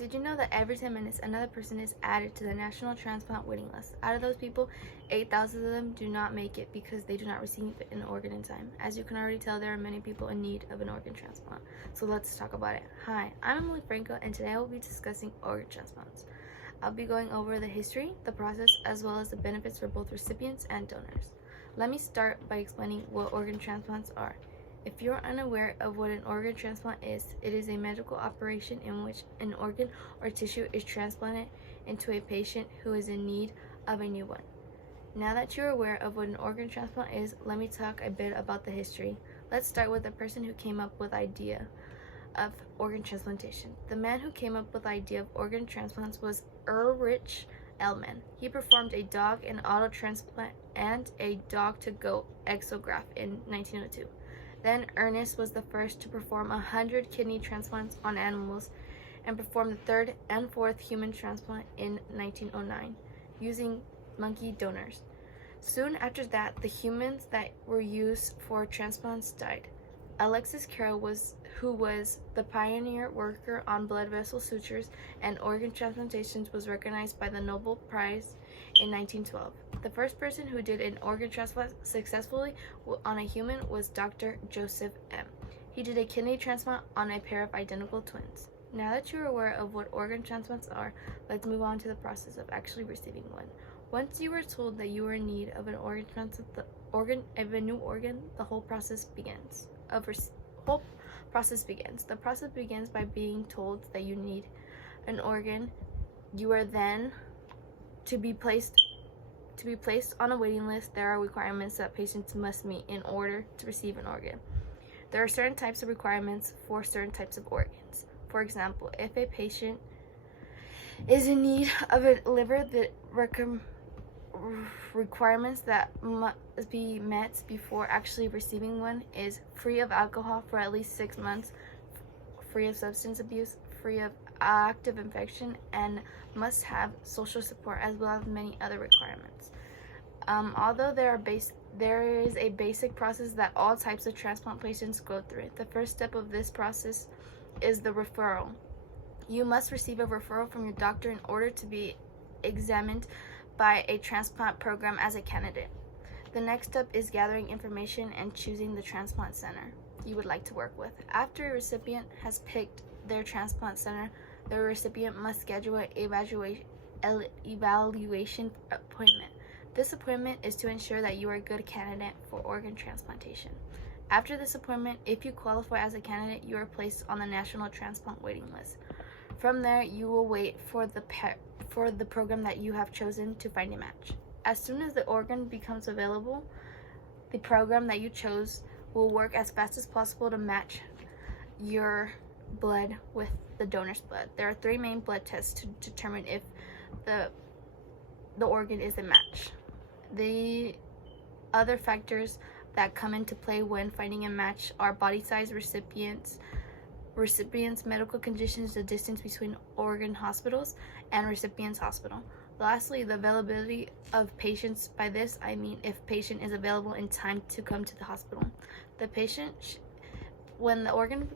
Did you know that every 10 minutes another person is added to the national transplant waiting list? Out of those people, 8,000 of them do not make it because they do not receive an organ in time. As you can already tell, there are many people in need of an organ transplant. So let's talk about it. Hi, I'm Emily Franco, and today I will be discussing organ transplants. I'll be going over the history, the process, as well as the benefits for both recipients and donors. Let me start by explaining what organ transplants are. If you're unaware of what an organ transplant is, it is a medical operation in which an organ or tissue is transplanted into a patient who is in need of a new one. Now that you're aware of what an organ transplant is, let me talk a bit about the history. Let's start with the person who came up with the idea of organ transplantation. The man who came up with the idea of organ transplants was Ulrich Elman. He performed a dog and auto transplant and a dog-to-goat exograft in 1902. Then Ernest was the first to perform 100 kidney transplants on animals and performed the third and fourth human transplant in 1909 using monkey donors. Soon after that, the humans that were used for transplants died. Alexis Carrel, who was the pioneer worker on blood vessel sutures and organ transplantations, was recognized by the Nobel Prize in 1912. The first person who did an organ transplant successfully on a human was Dr. Joseph M. He did a kidney transplant on a pair of identical twins. Now that you're aware of what organ transplants are, let's move on to the process of actually receiving one. Once you are told that you are in need of an organ transplant, a new organ, the whole process begins. The process begins by being told that you need an organ. You are then to be placed on a waiting list. There are requirements that patients must meet in order to receive an organ. There are certain types of requirements for certain types of organs. For example, if a patient is in need of a liver, the requirements that must be met before actually receiving one is free of alcohol for at least 6 months, free of substance abuse, free of active infection, and must have social support, as well as many other requirements. Although there is a basic process that all types of transplant patients go through. The first step of this process is the referral. You must receive a referral from your doctor in order to be examined by a transplant program as a candidate. The next step is gathering information and choosing the transplant center you would like to work with. After a recipient has picked their transplant center, the recipient must schedule an evaluation appointment. This appointment is to ensure that you are a good candidate for organ transplantation. After this appointment, if you qualify as a candidate, you are placed on the national transplant waiting list. From there, you will wait for the program that you have chosen to find a match. As soon as the organ becomes available, the program that you chose will work as fast as possible to match your blood with the donor's blood. There are 3 main blood tests to determine if the organ is a match. The other factors that come into play when finding a match are body size, recipients, medical conditions, the distance between organ hospitals, and recipient's hospital. Lastly, the availability of patients. By this, I mean if patient is available in time to come to the hospital. When the organ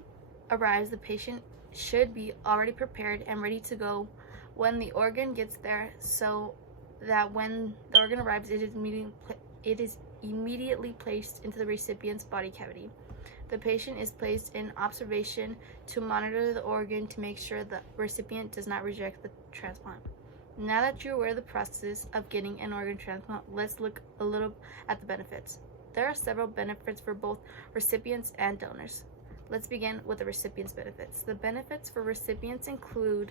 arrives, the patient should be already prepared and ready to go when the organ gets there, so that when the organ arrives, it is immediately placed into the recipient's body cavity. The patient is placed in observation to monitor the organ to make sure the recipient does not reject the transplant. Now that you're aware of the process of getting an organ transplant, let's look a little at the benefits. There are several benefits for both recipients and donors. Let's begin with the recipient's benefits. The benefits for recipients include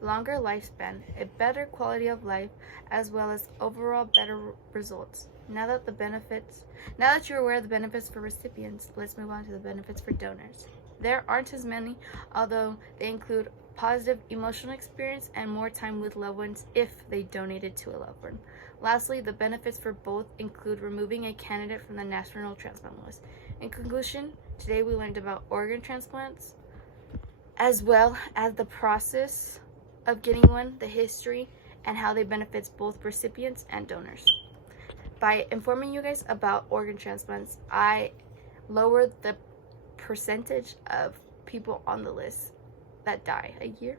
longer lifespan, a better quality of life, as well as overall better results. Now that you're aware of the benefits for recipients, let's move on to the benefits for donors. There aren't as many, although they include positive emotional experience and more time with loved ones if they donated to a loved one. Lastly, the benefits for both include removing a candidate from the national transplant list. In conclusion, today we learned about organ transplants, as well as the process of getting one, the history, and how they benefits both recipients and donors. By informing you guys about organ transplants, I lowered the percentage of people on the list that die a year.